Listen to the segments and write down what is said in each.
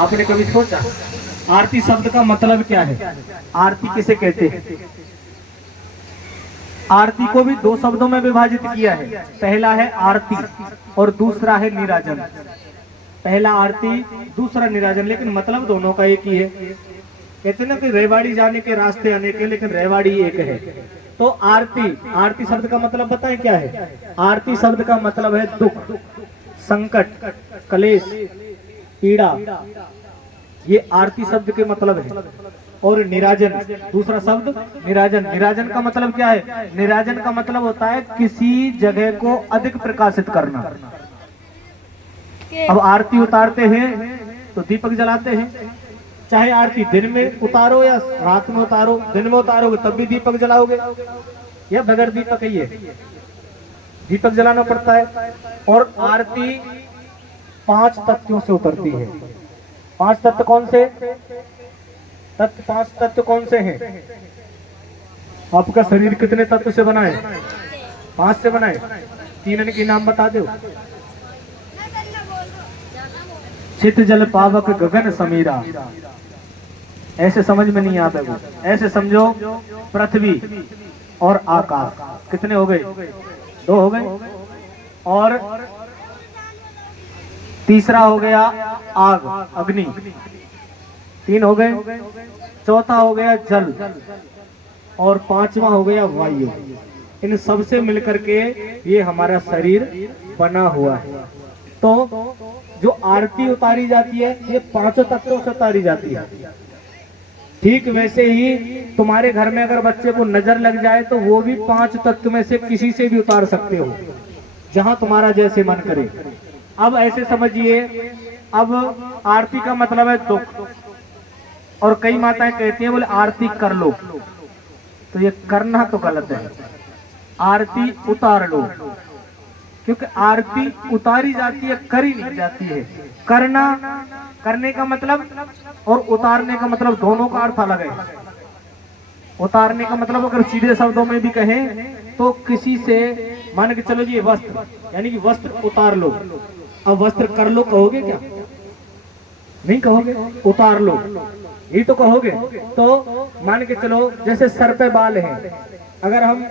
आपने कभी सोचा आरती शब्द का मतलब क्या है? आरती किसे कहते हैं? आरती को भी दो शब्दों में विभाजित किया है। पहला है आरती और दूसरा है निराजन। पहला आरती, दूसरा निराजन, लेकिन मतलब दोनों का एक ही है। कहते ना कि रेवाड़ी जाने के रास्ते अनेक है, लेकिन रेवाड़ी एक है। तो आरती, आरती शब्द का मतलब बताएं क्या है? आरती शब्द का मतलब है दुख, संकट, कलेश, पीड़ा, ये आरती शब्द के मतलब है। और निराजन, दूसरा शब्द निराजन। निराजन का मतलब क्या है? निराजन का मतलब होता है किसी जगह को अधिक प्रकाशित करना। अब आरती उतारते हैं तो दीपक जलाते हैं, चाहे आरती दिन में उतारो या रात में उतारो। दिन में उतारोगे तब भी दीपक जलाओगे, या बगैर दीपक ही है? दीपक जलाना पड़ता है। और आरती 5 तत्वों से उतरती है। 5 तत्व कौन से? 5 तत्व कौन से हैं? आपका शरीर कितने तत्व से बना है? 5 से बना है। 3 के नाम बता दो। चित जल पावक गगन समीरा। ऐसे समझ में नहीं आता वो, ऐसे समझो पृथ्वी और आकाश। कितने हो गए? 2 हो गए। और तीसरा हो गया आग, अग्नि, 3 हो गए। चौथा हो गया जल और 5वां हो गया वायु। इन सबसे मिलकर के ये हमारा शरीर बना हुआ है। तो जो आरती उतारी जाती है ये 5 तत्वों से उतारी जाती है। ठीक वैसे ही तुम्हारे घर में अगर बच्चे को नजर लग जाए तो वो भी 5 तत्व में से किसी से भी उतार सकते हो, जहां तुम्हारा जैसे मन करे। अब ऐसे समझिए, अब आरती का मतलब है दुख। और कई माताएं कहती हैं बोले आरती कर लो, तो ये करना तो गलत है। आरती उतार लो, क्योंकि आरती उतारी जाती है, करी नहीं जाती है। करना, करने का मतलब और उतारने का मतलब दोनों का अर्थ अलग है। उतारने का मतलब अगर सीधे शब्दों में भी कहें तो किसी से मान के चलो जी वस्त्र, यानी कि वस्त्र उतार लो। अब वस्त्र कर लो कहोगे क्या? नहीं कहोगे, उतार लो ये तो कहोगे। तो मान के चलो जैसे सर पे बाल है, अगर हम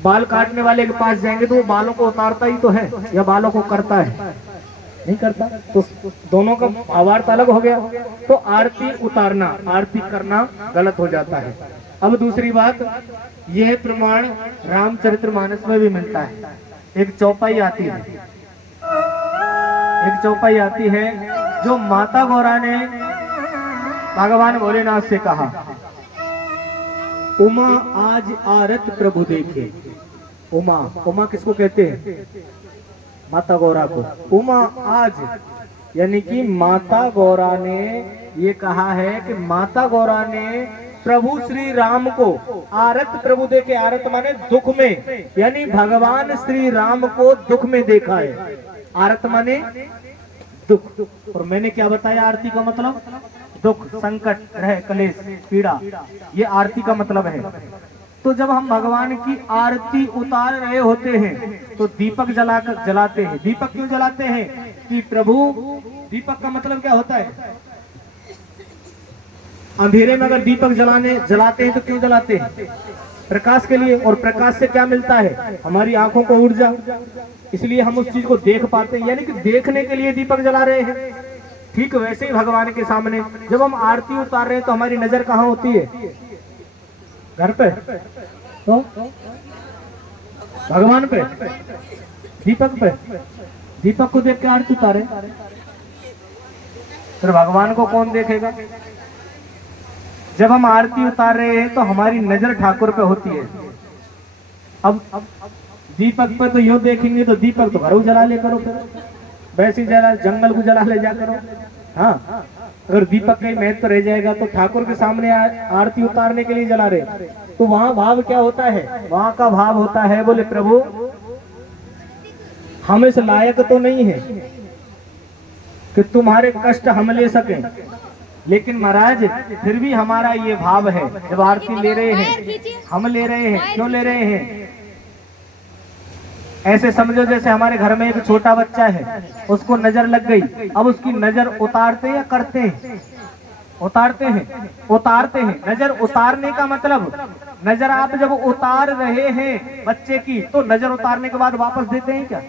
बाल काटने वाले के पास जाएंगे तो वो बालों को उतारता ही तो है, या बालों को करता है? नहीं करता। तो दोनों का भावार्थ अलग हो गया। तो आरती उतारना, आरती करना गलत हो जाता है। अब दूसरी बात, यह प्रमाण रामचरितमानस में भी मिलता है। एक चौपाई आती है, एक चौपाई आती है जो माता गौरा ने भगवान भोलेनाथ से कहा, उमा आज आरत प्रभु देखे। उमा, उमा किसको कहते हैं? माता गौरा को। उमा आज, यानी कि माता गौरा ने ये कहा है कि माता गौरा ने प्रभु श्री राम को आरत प्रभु देखे। आरत माने दुख में, यानी भगवान श्री राम को दुख में देखा है। आरत माने दुख। और मैंने क्या बताया आरती का मतलब? दुख, संकट, ग्रह, कलेश, पीड़ा, ये आरती का मतलब है। तो जब हम भगवान की आरती उतार रहे होते हैं तो दीपक जलाते हैं। दीपक क्यों जलाते हैं? कि प्रभु, दीपक का मतलब क्या होता है? अंधेरे में अगर दीपक जलाते हैं तो क्यों जलाते हैं? प्रकाश के लिए। और प्रकाश से क्या मिलता है? हमारी आंखों को ऊर्जा, इसलिए हम उस चीज को देख पाते हैं, यानी कि देखने के लिए दीपक जला रहे हैं। ठीक वैसे ही भगवान के सामने जब हम आरती उतार रहे हैं तो हमारी नजर कहाँ होती है? घर पे, तो भगवान पे, दीपक पे। दीपक को देख के आरती उतारे, फिर भगवान को कौन देखेगा? जब हम आरती उतार रहे हैं तो हमारी नजर ठाकुर पे होती है। अब दीपक पे तो यूं देखेंगे तो दीपक तो घर जला ले करो, फिर वैसे जला जंगल को जला ले जा करो। हाँ, अगर दीपक का महत्व रह जाएगा तो ठाकुर के सामने आरती उतारने के लिए जला रहे, तो वहां भाव क्या होता है? वहां का भाव होता है बोले प्रभु हम इस लायक तो नहीं है कि तुम्हारे कष्ट हम ले सकें, लेकिन महाराज फिर भी हमारा ये भाव है, जब आरती ले रहे हैं हम ले रहे हैं, क्यों ले रहे हैं? ऐसे समझो जैसे हमारे घर में एक छोटा बच्चा है, उसको नजर लग गई, अब उसकी नजर उतारते या करते हैं? उतारते हैं, उतारते हैं। नजर उतारने का मतलब, नजर आप जब उतार रहे हैं बच्चे की, तो नजर उतारने के बाद वापस देते हैं क्या?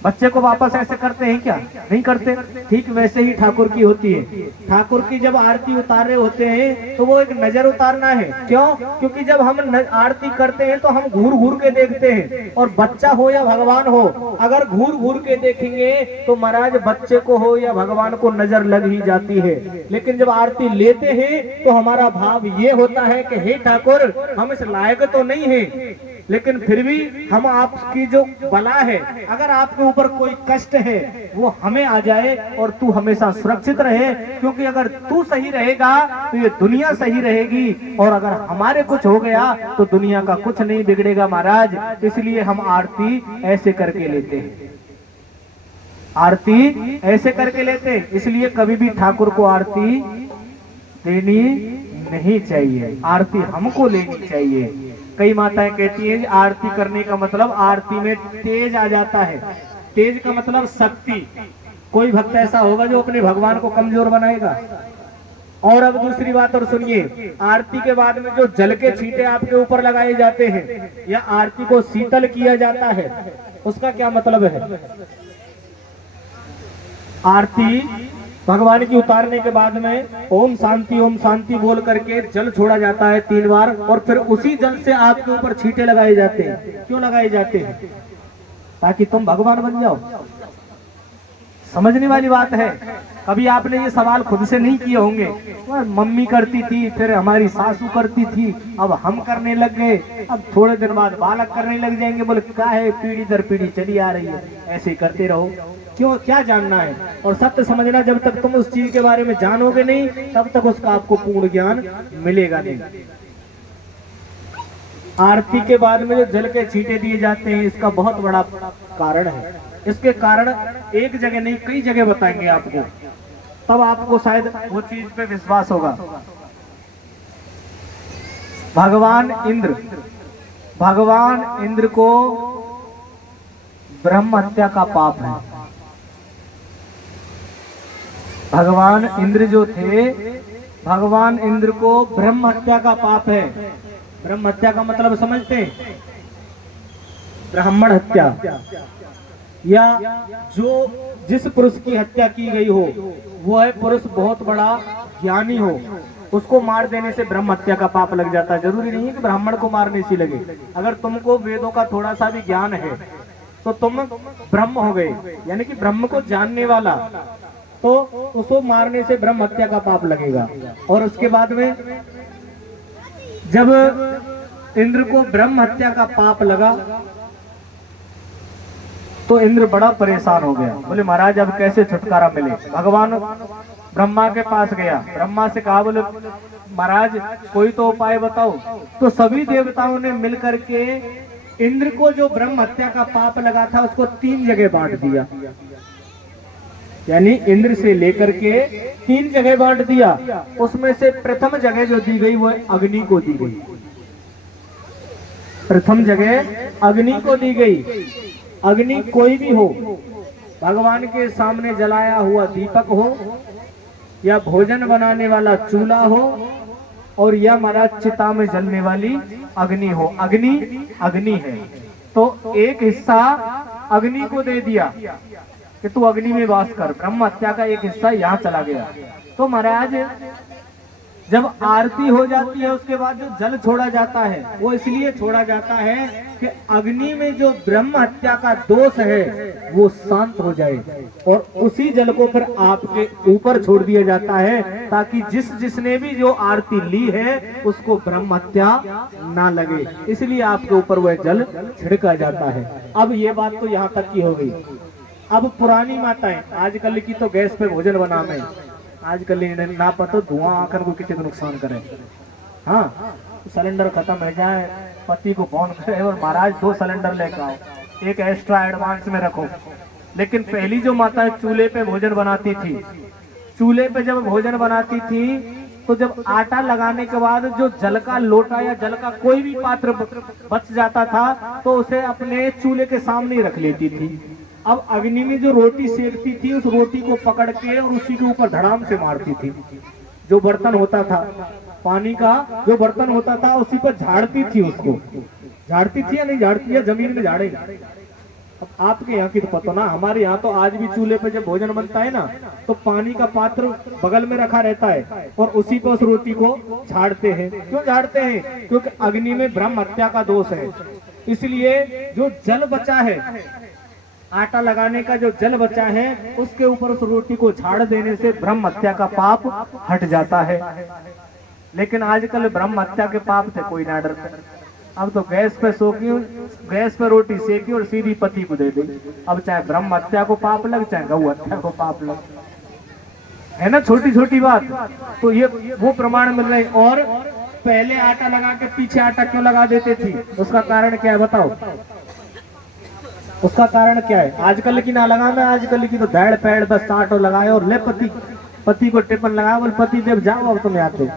बच्चे को वापस ऐसे करते हैं क्या? नहीं करते। ठीक वैसे ही ठाकुर की होती है। ठाकुर की जब आरती उतार रहे होते हैं तो वो एक नजर उतारना है। क्यों? क्योंकि जब हम आरती करते हैं तो हम घूर घूर के देखते हैं, और बच्चा हो या भगवान हो, अगर घूर घूर के देखेंगे तो महाराज बच्चे को हो या भगवान को नजर लग ही जाती है। लेकिन जब आरती लेते हैं तो हमारा भाव ये होता है कि हे ठाकुर, हम इस लायक तो नहीं है, लेकिन फिर भी हम आपकी जो बला है, अगर आपके ऊपर कोई कष्ट है वो हमें आ जाए, और तू हमेशा सुरक्षित रहे, क्योंकि अगर तू सही रहेगा तो ये दुनिया सही रहेगी, और अगर हमारे कुछ हो गया तो दुनिया का कुछ नहीं बिगड़ेगा महाराज। इसलिए हम आरती ऐसे करके लेते हैं, आरती ऐसे करके लेते हैं। इसलिए कभी भी ठाकुर को आरती देनी नहीं चाहिए, आरती हमको लेनी चाहिए। कई माताएं कहती हैं आरती करने का मतलब आरती में तेज आ जाता है। तेज का मतलब शक्ति। कोई भक्त ऐसा होगा जो अपने भगवान को कमजोर बनाएगा? और अब दूसरी बात और सुनिए, आरती के बाद में जो जल के छींटे आपके ऊपर लगाए जाते हैं या आरती को शीतल किया जाता है, उसका क्या मतलब है? आरती भगवान की उतारने के बाद में ओम शांति बोल करके जल छोड़ा जाता है 3 बार, और फिर उसी जल से आपके ऊपर छींटे लगाए जाते हैं। क्यों लगाए जाते हैं? ताकि तुम भगवान बन जाओ। समझने वाली बात है। कभी आपने ये सवाल खुद से नहीं किए होंगे, मम्मी करती थी, फिर हमारी सासू करती थी, अब हम करने लग गए, अब थोड़े दिन बाद बालक करने लग जाएंगे। बोले क्या है, पीढ़ी दर पीढ़ी चली आ रही है, ऐसे ही करते रहो। क्यों? क्या जानना है? और सत्य समझना, जब तक तुम उस चीज के बारे में जानोगे नहीं तब तक उसका आपको पूर्ण ज्ञान मिलेगा नहीं। आरती के बाद में जो जल के छींटे दिए जाते हैं, इसका बहुत बड़ा कारण है। इसके कारण एक जगह नहीं कई जगह बताएंगे आपको, तब आपको शायद वो चीज पे विश्वास होगा। भगवान इंद्र को ब्रह्म हत्या का पाप है। भगवान इंद्र जो थे, भगवान इंद्र को ब्रह्म हत्या का पाप है। ब्रह्म हत्या का मतलब समझते हैं? ब्राह्मण हत्या, या जो जिस पुरुष की हत्या की गई हो वो है पुरुष बहुत बड़ा ज्ञानी हो, उसको मार देने से ब्रह्म हत्या का पाप लग जाता है। जरूरी नहीं है कि ब्राह्मण को मारने से लगे। अगर तुमको वेदों का थोड़ा सा भी ज्ञान है तो तुम ब्रह्म हो गए, यानी कि ब्रह्म को जानने वाला, तो उसको मारने से ब्रह्म हत्या का पाप लगेगा। और उसके बाद में जब इंद्र को ब्रह्म हत्या का पाप लगा तो इंद्र बड़ा परेशान हो गया। बोले महाराज अब कैसे छुटकारा मिले? भगवान ब्रह्मा के पास गया, ब्रह्मा से कहा, बोले महाराज कोई तो उपाय बताओ। तो सभी देवताओं ने मिलकर के इंद्र को जो ब्रह्म हत्या का पाप लगा था उसको 3 जगह बांट दिया, यानी इंद्र से लेकर के 3 जगह बांट दिया। उसमें से प्रथम जगह जो दी गई वो अग्नि को दी गई। प्रथम जगह अग्नि को दी गई। अग्नि कोई भी हो, भगवान के सामने जलाया हुआ दीपक हो, या भोजन बनाने वाला चूल्हा हो, और या महाराज चिता में जलने वाली अग्नि हो। अग्नि है तो एक हिस्सा अग्नि को दे दिया कि तू अग्नि में वास कर। ब्रह्म हत्या का एक हिस्सा यहाँ चला गया। तो महाराज जब आरती हो जाती है उसके बाद जो जल छोड़ा जाता है वो इसलिए छोड़ा जाता है कि अग्नि में जो ब्रह्म हत्या का दोष है वो शांत हो जाए, और उसी जल को फिर आपके ऊपर छोड़ दिया जाता है ताकि जिसने भी जो आरती ली है उसको ब्रह्म हत्या ना लगे। इसलिए आपके ऊपर वह जल छिड़का जाता है। अब ये बात तो यहाँ तक की हो गई। अब पुरानी माताएं, आजकल की तो गैस पे भोजन बनाने, आजकल ना पता धुआं आकर को कितने नुकसान करे। हाँ, सिलेंडर खत्म हो जाए, पति को फोन करे और महाराज 2 सिलेंडर लेकर आओ, एक एक्स्ट्रा एडवांस में रखो। लेकिन पहली जो माता चूल्हे पे भोजन बनाती थी, चूल्हे पे जब भोजन बनाती थी तो जब आटा लगाने के बाद जो जल का लोटा या जल का कोई भी पात्र बच जाता था तो उसे अपने चूल्हे के सामने ही रख लेती थी। अब अग्नि में जो रोटी सेकती थी उस रोटी को पकड़ के और उसी के ऊपर धड़ाम से मारती थी। जो बर्तन होता था पानी का, जो बर्तन होता था उसी पर झाड़ती थी, उसको झाड़ती थी या नहीं झाड़ती है, जमीन में झाड़ेगी। अब आपके यहाँ की तो पता ना, हमारे यहाँ तो आज भी चूल्हे पे जब भोजन बनता है ना तो पानी का पात्र बगल में रखा रहता है और उसी पर उस रोटी को झाड़ते हैं। क्यों झाड़ते हैं? क्योंकि अग्नि में ब्रह्म हत्या का दोष है। इसलिए जो जल बचा है, आटा लगाने का जो जल बचा है उसके ऊपर उस रोटी को झाड़ देने से ब्रह्म हत्या का पाप हट जाता है। लेकिन आजकल ब्रह्म हत्या के पाप से कोई ना डरता। अब तो गैस पे सोकी, गैस पे रोटी सेकी और सीधी पति को दे दी। अब चाहे ब्रह्म हत्या को पाप लग चाहे गौ हत्या को पाप लग, है ना, छोटी छोटी बात। तो ये वो प्रमाण मिल रहे। और पहले आटा लगा के पीछे आटा क्यों लगा देते थी, उसका कारण क्या है बताओ? उसका कारण क्या है? आजकल की ना लगाना, आजकल की तो धैड़ पैड़ बस आटो लगाए और ले पति को टिफिन लगाओ और पति देव जाओ अब तुम आते,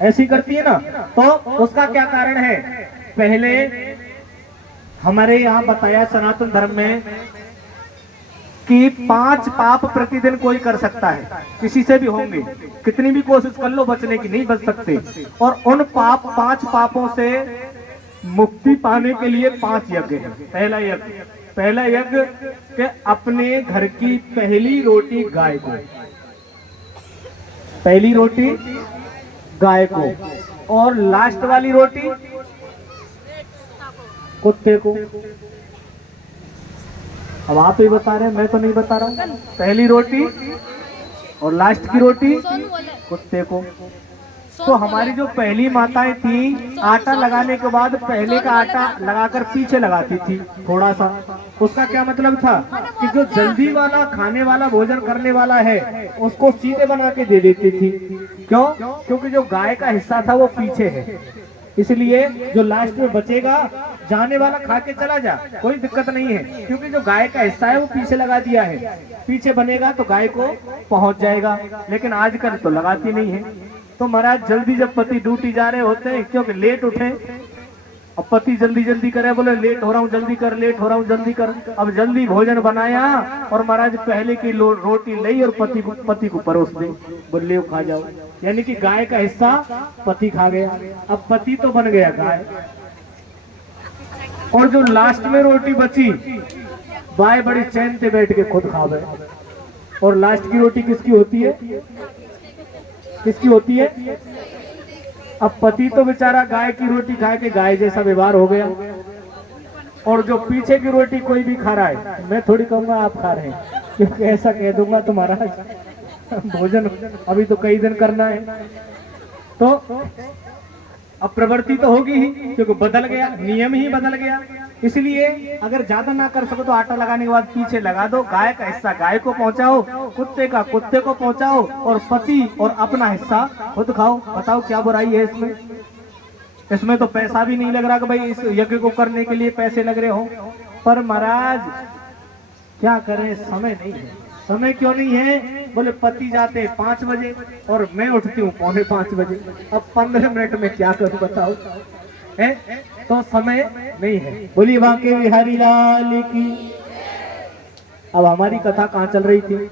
ऐसी करती है ना। तो उसका क्या कारण है? पहले हमारे यहाँ बताया सनातन धर्म में कि 5 पाप प्रतिदिन कोई कर सकता है, किसी से भी होंगे, कितनी भी कोशिश कर लो बचने की नहीं बच सकते। और उन 5 पापों से मुक्ति पाने के लिए 5 यज्ञ है। पहला यज्ञ के अपने घर की पहली रोटी गाय को, पहली रोटी गाय को, और लास्ट वाली रोटी कुत्ते को। अब आप ही बता रहे हैं, मैं तो नहीं बता रहा हूं। पहली रोटी और लास्ट की रोटी कुत्ते को। तो हमारी जो पहली माताएं थी आटा लगाने के बाद पहले का आटा लगाकर पीछे लगाती थी थोड़ा सा। उसका क्या मतलब था कि जो जल्दी वाला खाने वाला भोजन करने वाला है उसको सीधे बना के दे देती थी। क्यों? क्योंकि जो गाय का हिस्सा था वो पीछे है, इसलिए जो लास्ट में बचेगा जाने वाला खा के चला जा, कोई दिक्कत नहीं है। क्योंकि जो गाय का हिस्सा है वो पीछे लगा दिया है, पीछे बनेगा तो गाय को पहुंच जाएगा। लेकिन आजकल तो लगाती नहीं है। तो महाराज जल्दी जब पति ड्यूटी जा रहे होते हैं, क्योंकि लेट उठे, अब पति जल्दी जल्दी करे, बोले लेट हो रहा हूँ जल्दी कर, लेट हो रहा हूँ जल्दी कर। अब जल्दी भोजन बनाया और महाराज पहले की रोटी ली और पति को परोस दी, बोले खा जाओ। यानी कि गाय का हिस्सा पति खा गया, अब पति तो बन गया गाय। और जो लास्ट में रोटी बची बाय बड़ी चैन से बैठ के खुद खा गए। और लास्ट की रोटी किसकी होती है? किसकी होती है? अब पति तो बेचारा गाय की रोटी खा के गाय जैसा व्यवहार हो गया, और जो पीछे की रोटी कोई भी खा रहा है, मैं थोड़ी कहूंगा आप खा रहे हैं, क्योंकि ऐसा कह दूंगा तो महाराज भोजन अभी तो कई दिन करना है। तो अब प्रवृत्ति तो होगी ही, क्योंकि बदल गया, नियम ही बदल गया। इसलिए अगर ज्यादा ना कर सको तो आटा लगाने के बाद पीछे लगा दो, गाय का हिस्सा गाय को पहुंचाओ, कुत्ते का कुत्ते को पहुंचाओ, और पति और अपना हिस्सा खुद खाओ। बताओ क्या बुराई है इसमें? इसमें तो पैसा भी नहीं लग रहा कि भाई इस यज्ञ को करने के लिए पैसे लग रहे हो। पर महाराज क्या करें, समय नहीं है। समय क्यों नहीं है? बोले पति जाते हैं 5 बजे और मैं उठती हूँ 4:45 बजे। अब 15 मिनट में क्या करूं बताओ, है? तो समय नहीं है। बोलिए बांके बिहारी लाल की। अब हमारी कथा कहाँ चल रही थी?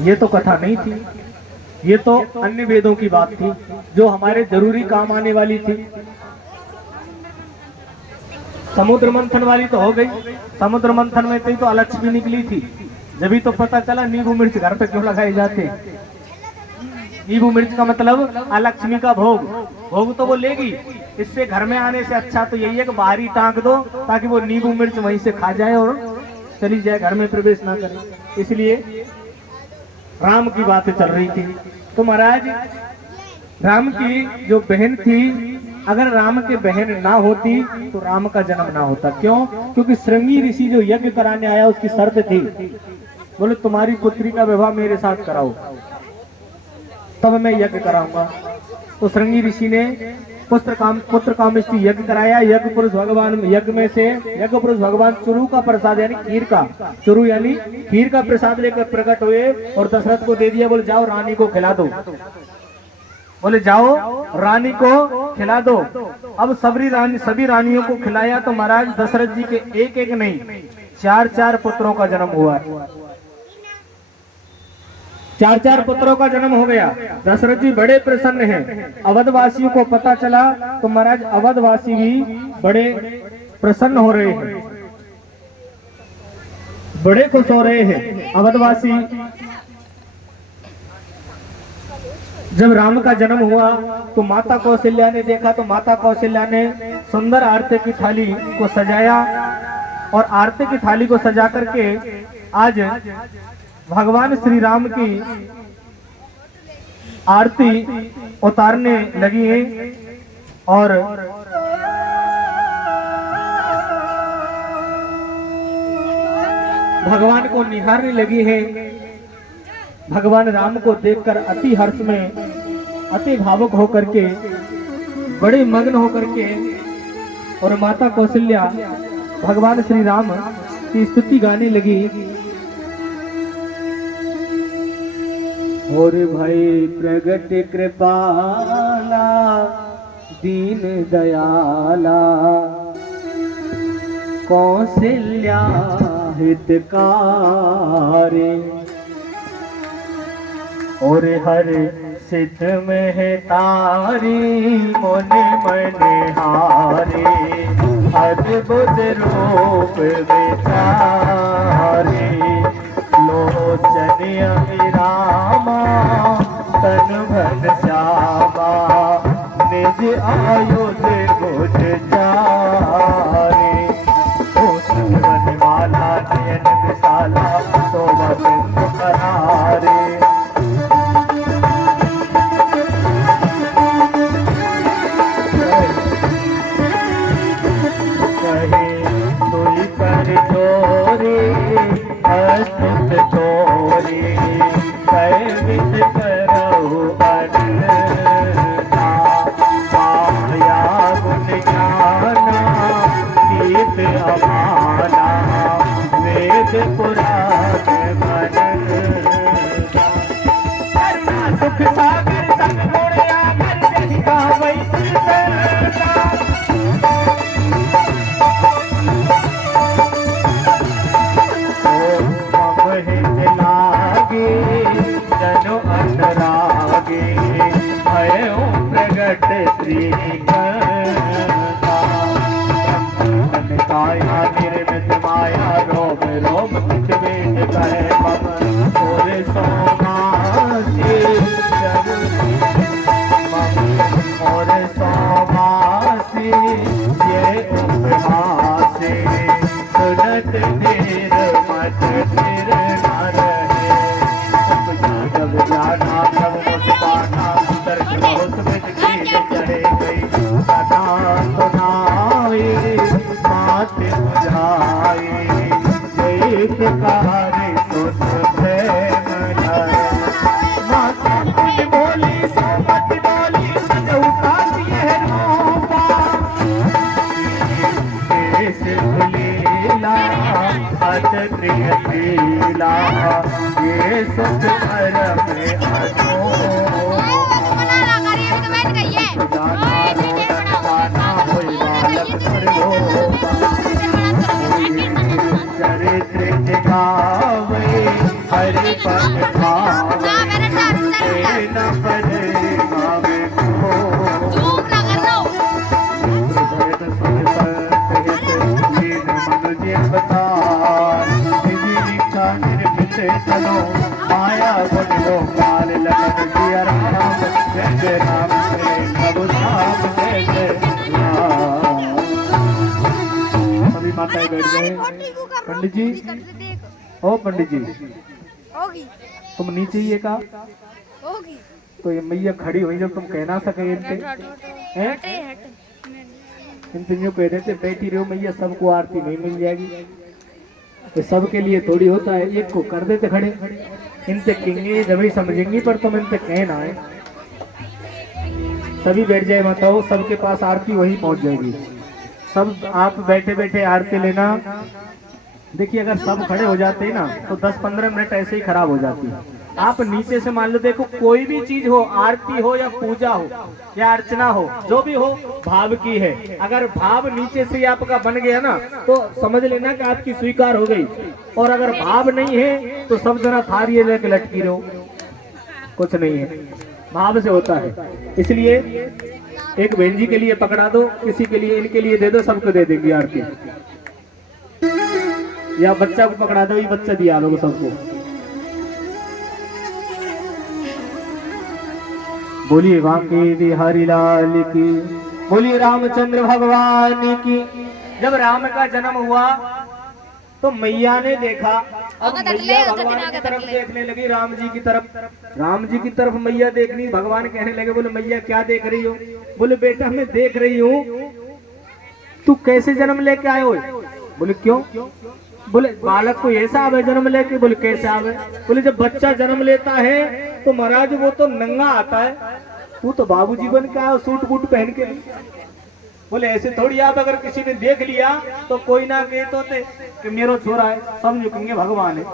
ये तो कथा नहीं थी, ये तो अन्य वेदों की बात थी जो हमारे जरूरी काम आने वाली थी। समुद्र मंथन वाली तो हो गई। समुद्र मंथन में तो अलक्ष्मी निकली थी, जब तो पता चला नींबू मिर्च घर पे क्यों लगाए जाते हैं। नींबू मिर्च का मतलब अलक्ष्मी का भोग, भोग तो वो लेगी। इससे घर में आने से अच्छा तो यही है कि बाहर ही टांग दो, ताकि वो नींबू मिर्च वहीं से खा जाए और चली जाए, घर में प्रवेश ना करे। इसलिए राम की बातें चल रही थी। तो महाराज राम की जो बहन थी, अगर राम के बहन ना होती तो राम का जन्म ना होता। क्यों? क्योंकि श्रृंगी ऋषि जो यज्ञ कराने आया उसकी शर्त थी, बोले तुम्हारी पुत्री का विवाह मेरे साथ कराओ तब मैं यज्ञ कराऊंगा। तो श्रृंगी ऋषि ने पुत्र कामेष्टि यज्ञ कराया। यज्ञ पुरुष भगवान यज्ञ में से यज्ञ पुरुष भगवान चुरू का प्रसाद यानी खीर का, चुरू यानी खीर का प्रसाद लेकर प्रकट हुए और दशरथ को दे दिया। बोले जाओ रानी को खिला दो, बोले जाओ रानी को खिला दो। अब सभी रानियों को खिलाया तो महाराज दशरथ जी के एक एक नहीं 4 पुत्रों का जन्म हुआ। 4 पुत्रों का जन्म हो गया। दशरथ जी बड़े प्रसन्न हैं। अवधवासियों को पता चला तो महाराज अवधवासी भी बड़े प्रसन्न हो रहे हैं, बड़े खुश हो रहे हैं अवधवासी। जब राम का जन्म हुआ तो माता कौशल्या ने देखा तो माता कौशल्या ने सुंदर आरती की थाली को सजाया और आरती की थाली को सजा करके आज भगवान श्री राम की आरती उतारने लगी है और भगवान को निहारने लगी है। भगवान राम को देखकर अति हर्ष में अति भावुक होकर के बड़े मग्न होकर के और माता कौशल्या भगवान श्री राम की स्तुति गाने लगी। और भाई प्रगट कृपाला दीन दयाला कौशल्या हितकारी और हर सिद्ध में है तारी मन मन हारे अद्भुत रूप विचारे लोचन अभिरामा तन भन श्यामा निज आयुध बुझ जारे वन माला नयन विशाला तो वसंत करारे अस्तुत तोरी कैविद करो अनता माया गुण ज्ञाना नीत अमाना वेद पुराण मनन सुख सागर संग मोड़या कर जहि का वैसी जनो अंतरागे भयो प्रगट श्री काया निर्मित माया रोम रोम कित वेद कहे पवन और सोमासी और सोमासी ये उपहासे सुनत धीर मत फिर न चढ़े गई सदा सुनाई बात बुझाई एक कार्य सुख माता बोली सोमत बोली सजौता दिए रूपा लीला अत प्रियशीला ये सुख परम चरित्र दिखावे हरि पद भावे न पद भावे चलो माया गुण गोपाल लगन जिया राम जय राम प्रभु धाम जय सभी माताएं बैठ गए। पंडित जी ओ पंडित जी होगी तुम नीचे ही का होगी तो ये मैया खड़ी हुई जब तुम कह ना सके इनसे इनसे यूँ कह देते बैठी रहो मैया सबको आरती नहीं मिल जाएगी तो सबके लिए थोड़ी होता है एक को कर देते खड़े इनसे किंगे जब ही समझेंगी पर तुम इनसे कहना है सभी बैठ जाए, मत हो, सबके पास आरती वही पहुंच जाएगी। सब आप बैठे बैठे आरती लेना। देखिए अगर सब खड़े हो जाते हैं ना तो 10-15 मिनट ऐसे ही खराब हो जाती है। आप नीचे से मान लो, देखो कोई भी चीज हो, आरती हो या पूजा हो या अर्चना हो, जो भी हो, भाव की है। अगर भाव नीचे से आपका बन गया ना तो समझ लेना कि आपकी स्वीकार हो गई। और अगर भाव नहीं है तो सब जना थारी लेके लटकी रहो, कुछ नहीं है, भाव से होता है। इसलिए एक बहन जी के लिए पकड़ा दो, किसी के लिए, इनके लिए दे दो, सबको दे देंगे आरती। या बच्चा को पकड़ा दो, ये बच्चा दिया लोग सबको। बोलिए बांके बिहारी लाल की, बोलिए रामचंद्र भगवान की। जब राम का जन्म हुआ तो मैया ने देखा, अब मैया भगवान की तरफ देखने लगी, राम जी की तरफ। राम जी की तरफ मैया देखनी, भगवान कहने लगे, बोले मैया क्या देख रही हो? बोले बेटा मैं देख रही हूँ तू कैसे जन्म लेके आए हो। बोले क्यों? बोले बालक को ऐसा आवे जन्म लेके। बोले कैसे आवे? बोले जब बच्चा जन्म लेता है तो महाराज वो तो नंगा आता है, वो तो बाबूजी बन के आया सूट बूट पहन के। बोले ऐसे थोड़ी आप, अगर किसी ने देख लिया तो कोई ना कहे तो कि मेरा छोरा है, सब झुकेंगे भगवान है।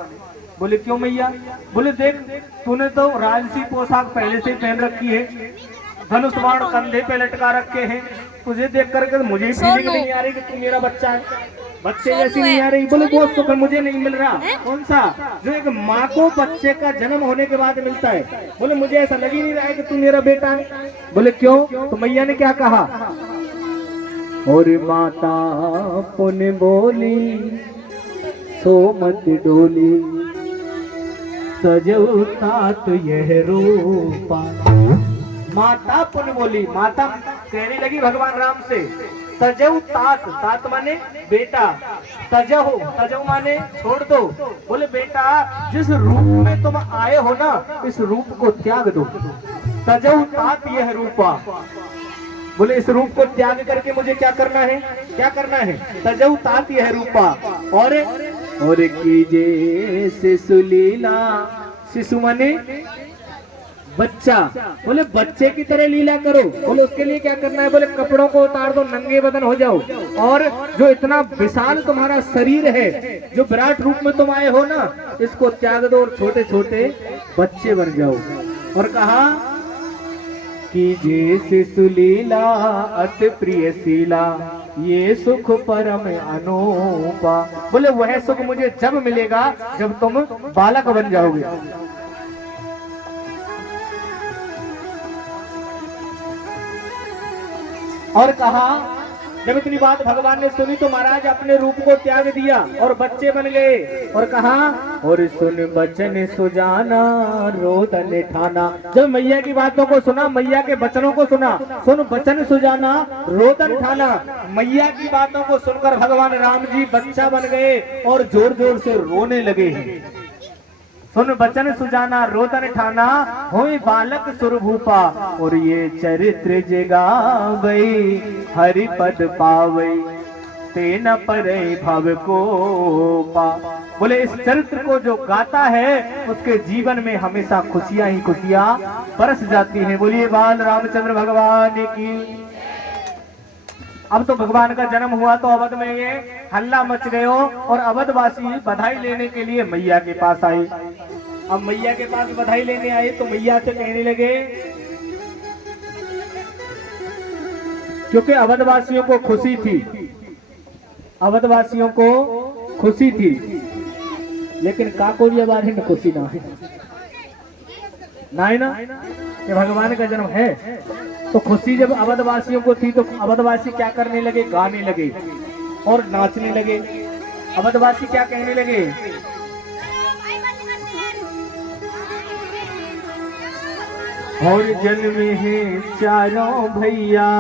बोले क्यों मैया? बोले देख तूने तो राजसी पोशाक पहले से पहन रखी है, धनुष बाण कंधे पे लटका रखे हैं, तुझे देख करके मुझे फीलिंग नहीं आ रही कि तू मेरा बच्चा है, बच्चे जैसी नहीं आ रही। बोले वो सुख मुझे नहीं मिल रहा। कौन सा? जो एक माँ को बच्चे का जन्म होने के बाद मिलता है। बोले मुझे ऐसा लग ही नहीं रहा है कि तू मेरा बेटा है। बोले क्यों? तो मैया ने क्या कहा? और माता पुन बोली सो मत डोली, सजो तात यह रूपा। माता पुन बोली, माता कहने लगी भगवान राम से, तजऊ तात, तात माने बेटा, तजहु, तजहु माने छोड़ दो। बोले बेटा जिस रूप में तुम आए हो ना, इस रूप को त्याग दो। तजहु तात यह रूपा। बोले इस रूप को त्याग करके मुझे क्या करना है? क्या करना है? तजहु तात यह रूपा। और कीजे शिशु लीला, शिशु माने बच्चा। बोले बच्चे की तरह लीला करो। बोले उसके लिए क्या करना है? बोले कपड़ों को उतार दो, नंगे बदन हो जाओ, और जो इतना विशाल तुम्हारा शरीर है, जो विराट रूप में तुम आए हो ना, इसको त्याग दो और छोटे छोटे बच्चे बन जाओ। और कहा कि जे शिशु लीला अति प्रिय शीला, ये सुख परम अनूपा। बोले वह सुख मुझे जब मिलेगा जब तुम बालक बन जाओगे। और कहा जब इतनी बात भगवान ने सुनी तो महाराज अपने रूप को त्याग दिया और बच्चे बन गए। और कहा और सुन बचन सुजाना रोदन ठाना। जब मैया की बातों को सुना, मैया के वचनों को सुना, सुन बचन सुजाना रोदन ठाना, मैया की बातों को सुनकर भगवान राम जी बच्चा बन गए और जोर जोर से रोने लगे हैं। सुन बचन सुजाना रोदन ठाना, होई बालक सुरभूपा। और ये चरित्र जगावई हरि पद पावई, तेन परे भव को पा। बोले इस चरित्र को जो गाता है उसके जीवन में हमेशा खुशियां ही खुशियां बरस जाती हैं। बोलिए बाल रामचंद्र भगवान की। अब तो भगवान का जन्म हुआ तो अवध में ये हल्ला मच गयो और अवधवासी बधाई लेने के लिए मैया के पास आए। अब मैया के पास बधाई लेने आए तो मैया से कहने लगे, क्योंकि अवधवासियों को खुशी थी, अवधवासियों को खुशी थी, लेकिन काकोरिया बारे में खुशी ना है, ना कि भगवान का जन्म है। तो खुशी जब अवधवासियों को थी तो अवधवासी क्या करने लगे? गाने लगे और नाचने लगे। अवधवासी क्या कहने लगे? और जन्म है चारों भैया,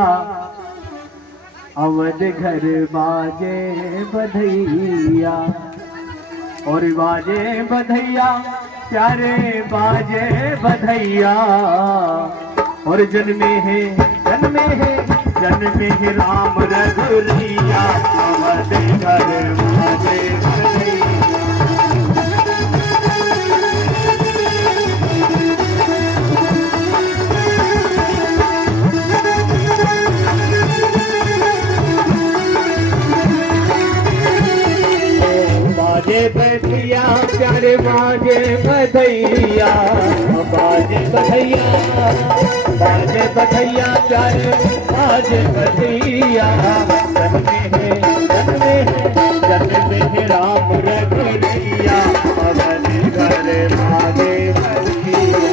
अवध घर बाजे बधैया। और बाजे बधैया प्यारे बाजे बधैया। और जन्मे है राम रघुरिया, अवध घर बाजे बधैया। बधैया बाजे बधैया बाजे बधैया प्यारे बाजे बधैया जन में है राम रघुरैया पवन घर बाजे बधैया।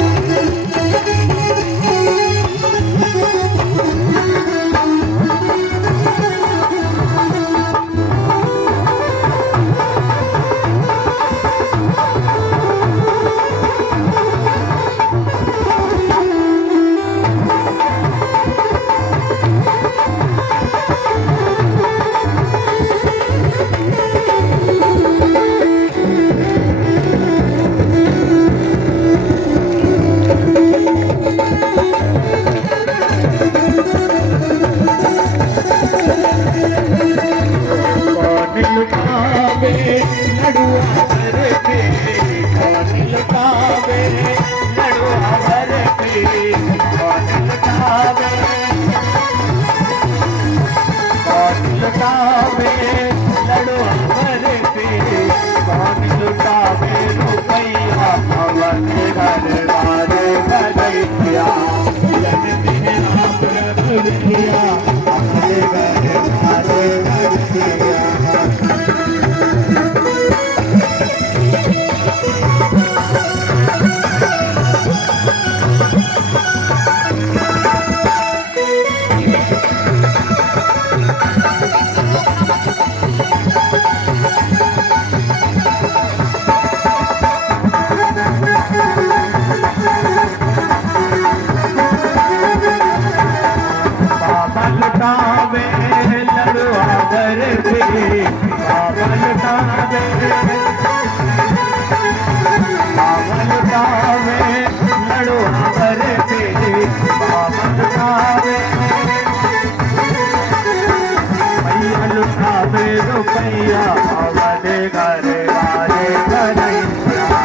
रुपैया अवध घर वाले भरैया।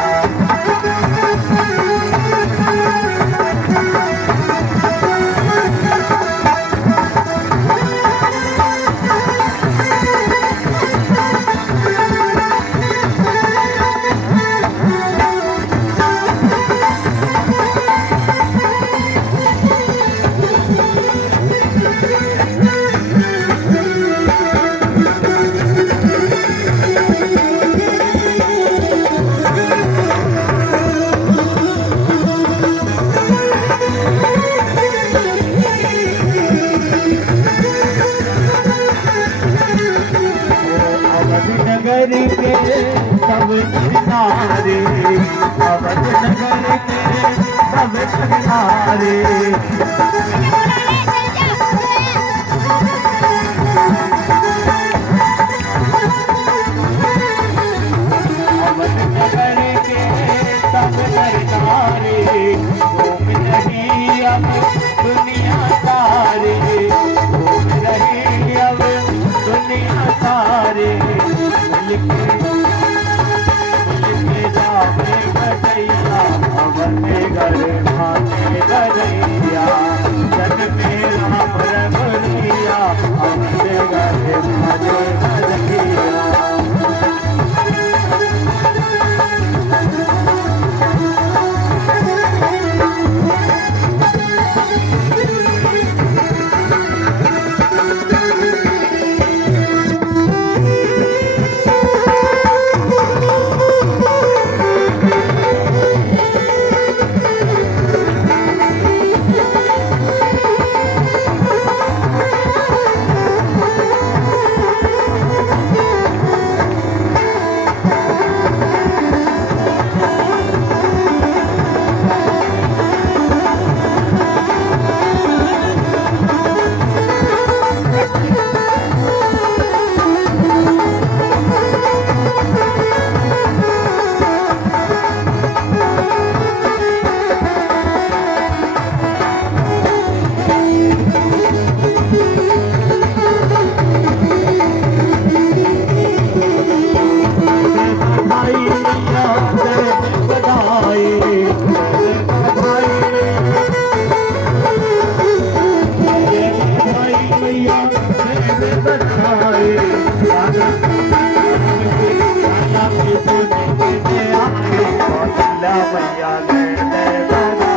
नगर के सब किनारे अवध नगर के सब किनारे अवध नगर के सब किनारे घूम रही अब दुनिया सारी घूम रही अब दुनिया सारी अपने घर भाते गरैया जन में राम रघुरैया अपने घर भाते गरैया। या ले ले बना।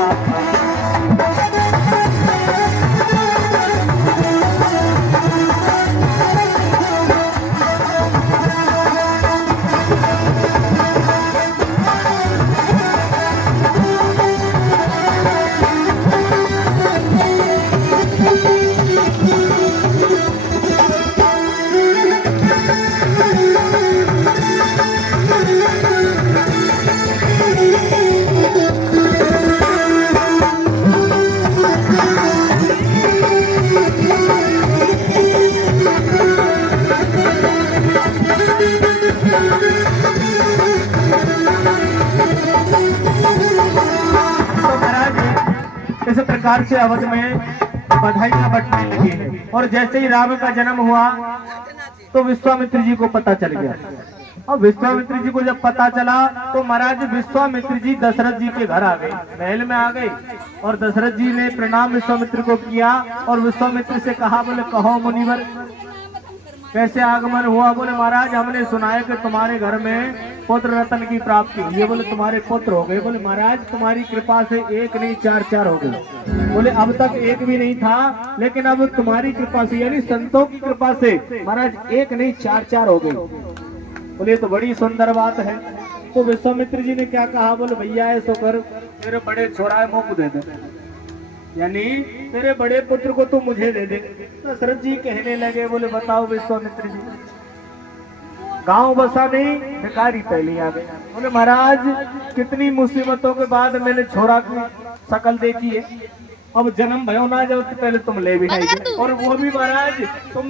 इस प्रकार से अवध में बधाइयां बंटने लगी हैं। और जैसे ही राम का जन्म हुआ तो विश्वामित्र जी को पता चल गया। और विश्वामित्र जी को जब पता चला तो महाराज विश्वामित्र जी दशरथ जी के घर आ गए, महल में आ गए। और दशरथ जी ने प्रणाम विश्वामित्र को किया और विश्वामित्र से कहा, बोले कहो मुनिवर कैसे आगमन हुआ। बोले महाराज हमने सुना है कि तुम्हारे घर में पुत्र रत्न की प्राप्ति हुई है। बोले तुम्हारे पुत्र हो गए। बोले महाराज तुम्हारी कृपा से एक नहीं चार हो गए। बोले अब तक एक भी नहीं था, लेकिन अब तुम्हारी कृपा से यानी संतों की कृपा से महाराज एक नहीं चार हो गए। बोले तो बड़ी सुंदर बात है। तो विश्वामित्र जी ने क्या कहा, बोले भैया ऐसो कर मेरे बड़े छोरा मुख दे दे, यानी तेरे बड़े पुत्र को तू मुझे दे दे। दशरथ जी कहने लगे, बोले बताओ विश्वामित्र जी, गांव बसा नहीं भिखारी पहले आ गए। बोले महाराज कितनी मुसीबतों के बाद मैंने छोरा की शकल देखी है, अब जन्म भयो ना जाओ तो पहले तुम ले भी नहीं, और वो भी महाराज तुम